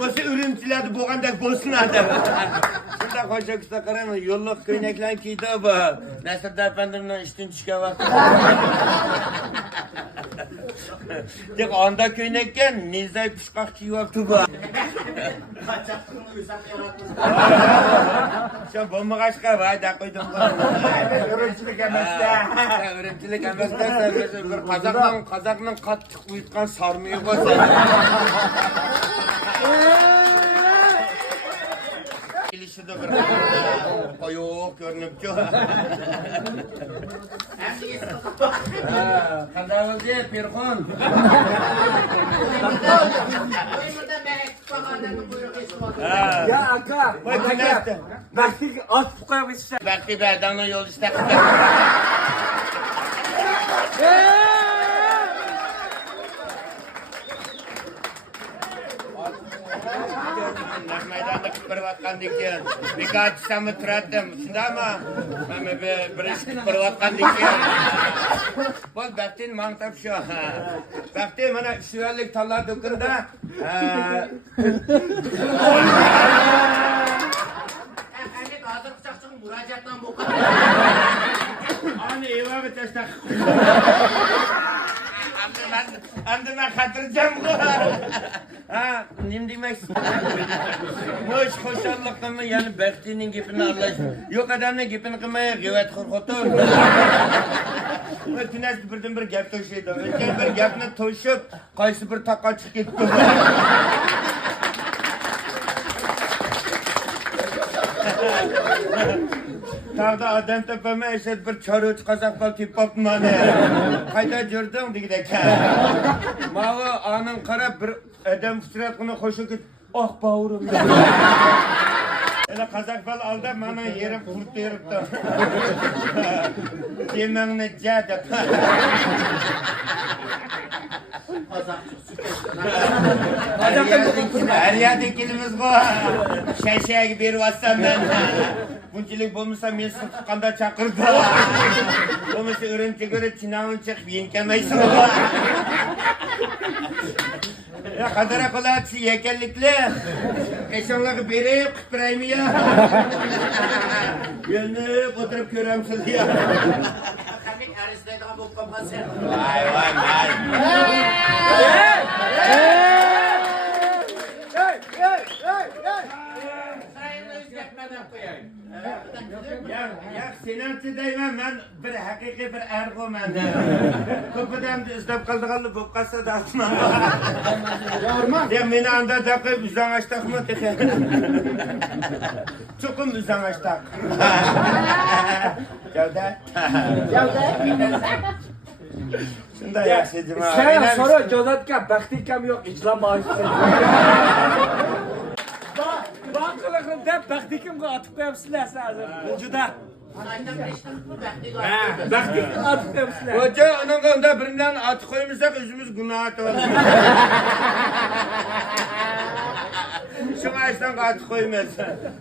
Olsa ürüntülerdi boğandak bolsun adam. Şurada hoca kısa karanı yolluk köyneklen kiydi bu. Nasırda efendimden üstün çıkan vakti. Tek anda köynekken nizay pişkak çiğvaptı bu. Sen bomba kaçka var da koydum bu. Ürümçülük emekte. Ürümçülük emekte bir kazakla kattık uyutkan sarmıyor bu sen. İlişi de bir koyuk görünüp çok. Kandavız diye Pirkon. Ya Anka. Vay güneşte. Vakti at bu kadar bir Vakti berdanla yol işte. Meydanda kıpırvatkan dikiyor. Bir kaçsamı turattım. Şimdi ama ben bir iş kıpırvatkan dikiyor. Bak baktin mantap şu. Baktin bana süverlik tallar dokunda. Efendim hazır bıçakçının müracaatından bu kadar. Hani eyvah bir testak. Hem de ben katıracağım bu. Ha, ne demek? Hoşallıkımı yani Bekti'nin gipini Allah. Yok adamın gipini kımaya güvet korkutur. Tünes birden bir gap toşuydu. Ötken bir gapını toşup kaysı bir takka çık gitti. Tağda adam tepeme eşit bir çarıç kazak bal tipap mane. Kayda gördüm digdek. Mavi anın kara bir adam fıstratını hoşu git. Ah bağırım. Öyle kazak bal aldı bana yerim kurt yeripti. Yemeğine cadep. Her yerdekilimiz bu. Şeşeğe bir vassam ben. Bunçilik bulmuşsa men sıkıntı çakırdı. Bulmuşsa ürünçe göre çınavın çıkıp yenkemeysin. Ya kadara kolatsı yekellikli. Eşanlığı berip kıpırayım ya. Yanıp oturup köremsiz ya. Efendim Aristo'dan bu kapası. Vay vay vay. Sayın özgetmeden koyayım. Ya senatçıdayım ben bir hakiki bir ergomen. Kapıdan izlep kaldığını bu kasa da atmam. Ya beni anda da koyup üzan açtak mı? Çokum üzan açtak. Cevdet. Şunda yaşayacağım ha. Sen sonra Cevdet'e baktikam yok icra maaşı. Bankalarında baktikam atıp koyamsınlar sadece. Ucuda. Sayın geçtim mi? Baktikam atıp koyamsınlar. Hoca onun konuda birinden at koymuşsak özümüz günah olur. Şu ağaçtan at koymaz.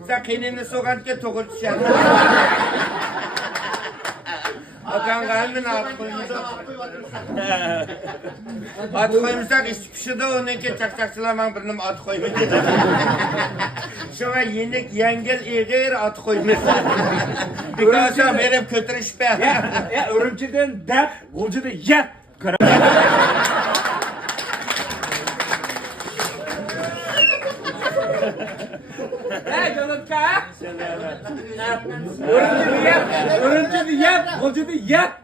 Sen kendini sokakta tokur düşer. Akan kalbine at koymuşsak. At koymuşsak hiçbir şey de onunki çakçakçılaman birinin at koymuş. Şuna yenik yengel eğer at koymuş. Bir kasa verip kötürüş be. Ya örümceden dep, ucuda yap. Hey Cevdet'e. Örümcede yap, ucuda yap.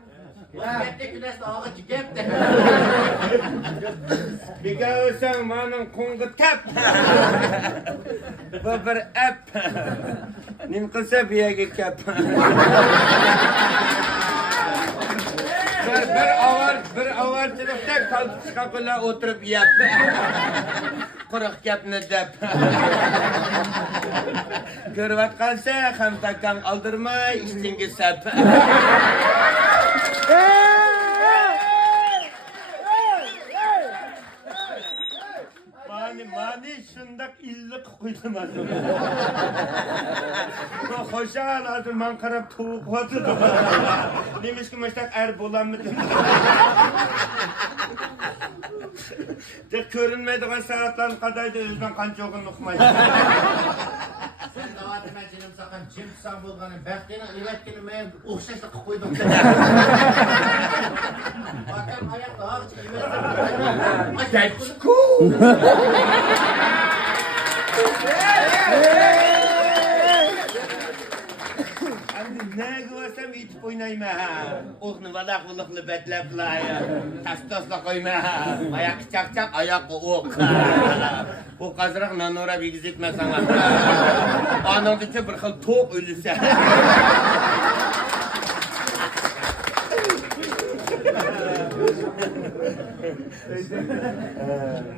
Özgette güneş dağı çıkıp de. Bir görsen manın kungu tap. Bu bir ep. Nim kısa bir yere kap. Bir avar sınıfta kalkıp çıkakla oturup yap. Kuruk yapını dep. Görvat kalsa hem takan aldırma istingi sap. Mani şundak illik koydum aslında. Hoşa lazım man karab tavuk vardı. Demiş ki meştak er bulan mı? Tek görünmediğin saatlerin kadar da özden kanca oğun uqmaydı. Sen davatıma cinim sakın cim tutsam bulganın bəxtini, iletkini men uğşaşlık koydum. Bakın ayakta ağaç Tetsku. Ne güvesem itip oynayma ha. Oğnu vadak vılıklı betlep la ya. Tastasla koyma ha. Ayak çak ayak ok. O kazrak nanora bir gizitme sana. Anın içi bir xil tok ölüse.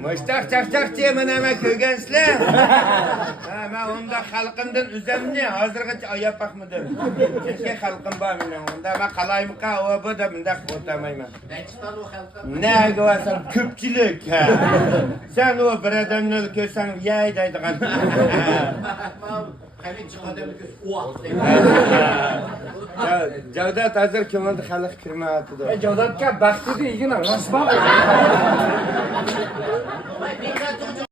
Müştak çak diye meneme kögensler. Ben onda halkından üzemni hazırgıç ayap bakmadım. Keşke halkım var mı onda ben kalayım ka o bu da mındak otamayım. Ne çıkan o halka? Ne güvesen köpçülük. Sen o bir adamın ülkesen yay daydıgan. Hemen çıkan o Cavdat hazır kimanda halk kirme atıdı. Cavdat ka baxtida yigina rasba. Vay bir